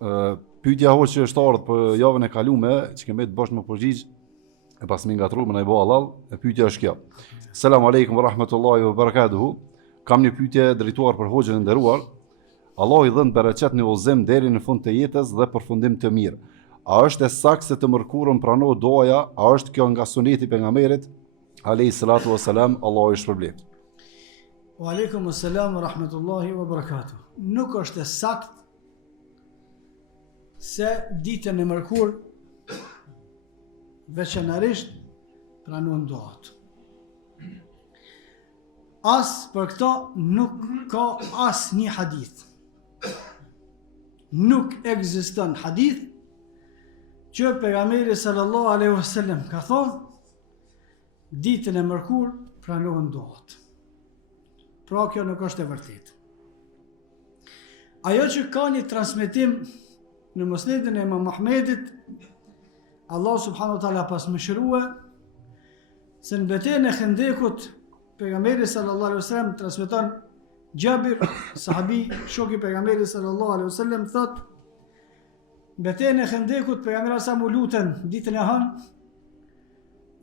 Pyetja që është ardhur për javën e kaluar, që kemi të bosh më përgjigj, e pas më ngatruar më nai bo halal, pyetja është kjo. Selam aleikum wa rahmatullahi wa barakatuhu. Kam një pyetje drejtuar për hoxhën e nderuar. Allah i dhënë bereqet në udhëzim deri në fund të jetës dhe përfundim të mirë. A është e saktë se të mërkurën pranohet duaja? A është kjo nga suneti pejgamberit alayhi salatu wassalam? Allahu i shpërblet. Wa aleikum assalam wa rahmatullahi wa barakatuh. Nuk është e saktë se ditën e mërkur veçanërisht pranohen duat. As për këto nuk ka as një hadith. Nuk ekziston hadith që pejgamberi sallallahu alaihi wasallam ka thonë ditën e mërkur pranohen duat. Pra kjo nuk është e vërtetë. Ajo që ka një transmetim në musnedin e Imam Ahmedit, Allah subhanahu wa taala pas mëshirua se në betejën e Khandekut pejgamberi sallallahu alaihi wasallam transmeton Jabir, sahabi, shoku i pejgamberit sallallahu alaihi wasallam thot: betejën e Khandekut pejgamberi sa u lutën ditën e hënë,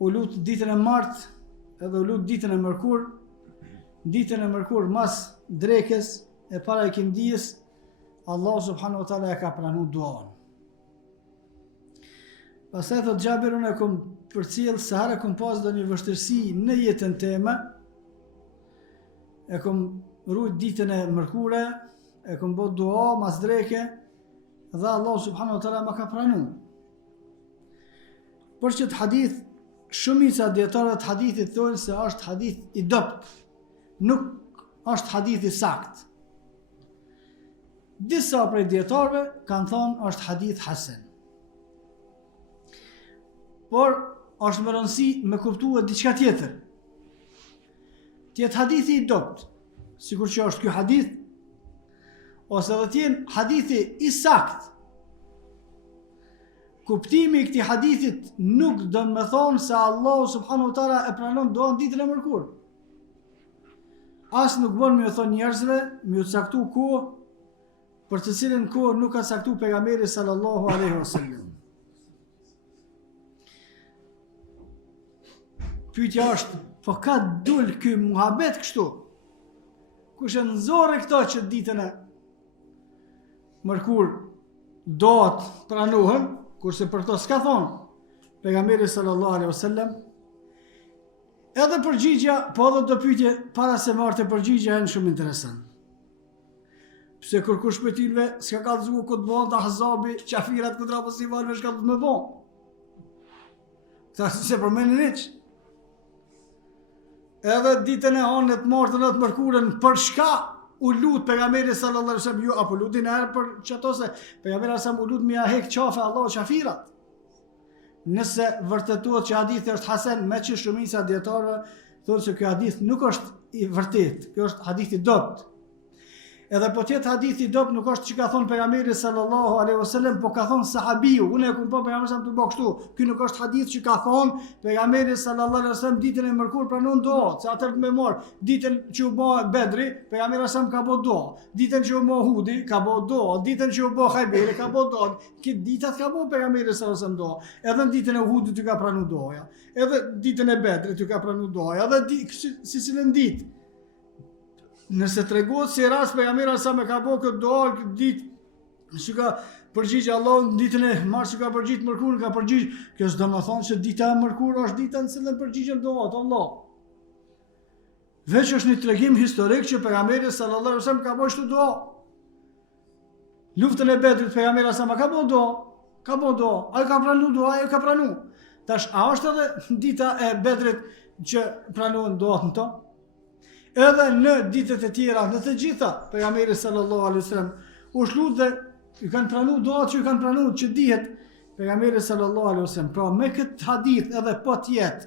u lut ditën e martë, edhe u lut ditën e mërkur. Ditën e mërkur mas drekës e para ikindijës, Allah subhanahu wa taala e ka pranuar duan. Pastaj thot Jabir, unë e kom përcjell se herë kom pas ndonjë vështirësi në jetën time, e kom rujt ditën e mërkure, e kom bë dua mas dreke, dhe Allah subhanahu wa taala ma ka pranuar. Por që të hadith, shumica dietarët të hadithit thonë se është hadith i dopt, nuk është hadith i sakt. Disa prej dietarëve kanë thonë është hadith hasan. Por është më rëndësi me kuptuar diçka tjetër. Tjetë hadithi i dopt, sikur që është ky hadith, ose edhe tjenë hadithi i sakt. Kuptimi i këtij hadithit nuk do të më thonë se Allah subhanahu wa taala e pranon duan ditën e mërkur. As nuk bën me u thonë njerëzve, me u caktu kohë, për të cilën kohë nuk ka caktu pejgamberi sallallahu alaihi wasallam. Pyetja është, po ka dul ky muhabet kështu? Kush e nxorri këto që ditën e mërkur dohet pranohen, kurse për këto s'ka thonë pejgamberi sallallahu alaihi wasallam? Edhe përgjigja, po edhe do pyetje para se marrë përgjigja janë shumë interesant. Pse kur kush për tilve s'ka kallëzuar këtë bon të ahzabi, qafirat këtë raposivalve shka të me bon. Këta se përmenin iq. Edhe ditën e hanët martën e të mërkurën, për shka u lut pejgamberi sallallahu alaihi wasallam, ju apo lutin e herë për çato se pejgamberi sa u lut me ja hek qafe Allah qafirat. Nëse vërtetuat që hadithi është hasan, me që shumica dietarëve thonë se ky hadith nuk është i vërtet, kjo është hadith i dopt. Edhe po tjetë hadithi i dopt nuk është që ka thonë pejgamberi sallallahu alaihi wasallam, po ka thonë sahabiu. Unë e kam pa pejgamberin sa të bëj kështu. Ky nuk është hadith që ka thonë pejgamberi sallallahu alaihi wasallam ditën e mërkur pranon duan. Se atë më mor ditën që u bë Bedri, pejgamberi sa ka bë duan. Ditën që u bë Hudi ka bë duan. Ditën që u bë Khajberi ka bë duan. Këtë ditat ka bë pejgamberi sallallahu alaihi wasallam duan. Edhe ditën e Hudit ty ka pranuar duaja. Edhe ditën e Bedrit ty ka pranuar duaja. Edhe si cilën ditë. Nëse të regohet si rast pejgamberi sa me ka bo këtë doa, këtë ditë, që ka përgjigjë Allah në ditën e marë, që ka përgjigjë mërkurën, ka përgjigjë, kjo s'do më thonë që dita e mërkurë është dita në cilën përgjigjën doa të Allah. Veç është një tregim historik që pejgamberi sallallahu alaihi wasallam ka bo shtu doa. Luftën e Bedrit pejgamberi sa me ka bo doa, a ka pranu doa, a ka pranu. Tash, a është edhe dita e Bedrit që pranuën doa në to? Edhe në ditët e tjera, në të gjitha, pejgamberi sallallahu alaihi wasallam u shlut dhe i kanë pranuar duat që i kanë pranuar që dihet pejgamberi sallallahu alaihi wasallam. Pra me këtë hadith edhe po tjetë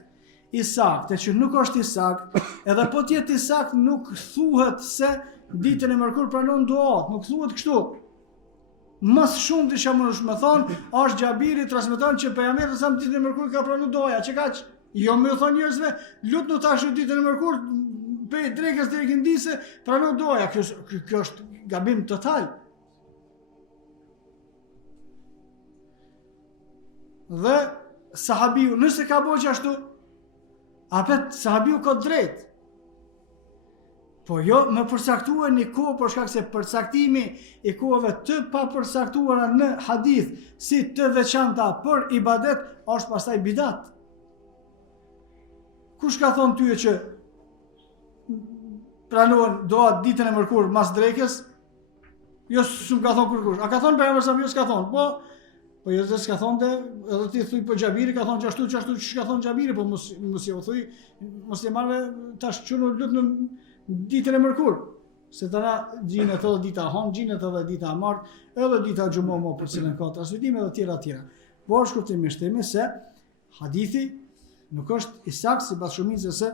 i saktë, që nuk është i saktë, edhe po tjetë i saktë nuk thuhet se ditën e mërkur pranon duat, nuk thuhet kështu. Mas shumë disha më është me thonë, është Gjabiri transmeton që pejgamberi sa ditën e mërkur ka pranuar doja, që kaq? Jo më thonë njerëzve, lutnu tash ditën e mërkur pe drekës deri këndise, pranon doja. Kjo është gabim total. dhe sahabiu nëse ka bo që ashtu, apet sahabiu ka drejt. Po jo me përsaktua një kohë për shkak se përsaktimi i kohëve të pa përsaktuara në hadith si të veçanta për ibadet është pastaj bidat. Kush ka thonë tyje që pranohen doat ditën e mërkur mas drekës? Jo s'm ka thonë kurkush. A ka thonë pejgamberi sa jo s'ka thonë. Po jo s'ka thonë edhe ti thuj po Xhabiri ka thonë çashtu ç'ka thonë Xhabiri, po mos jo thuj mos e marrë tash çunë lut në ditën e mërkur, se të na gjinë edhe dita hon, gjinë edhe dita mart, edhe dita xhumomo për cilën ka transmetime dhe tjera. Po është kuptimisht themi se hadithi nuk është i saktë sipas shumicës së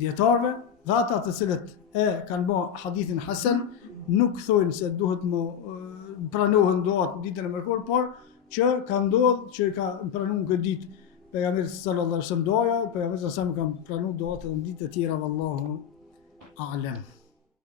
dietarëve, dhe ata të cilët e kanë bë hadithin hasan nuk thojnë se duhet më pranohen doat ditën e mërkur, por që ka ndodhur që ka pranuar këtë ditë pejgamberi sallallahu alaihi wasallam doja, pejgamberi sallallahu alaihi wasallam ka pranuar doat edhe në ditë të tjera, vallahu a'lam.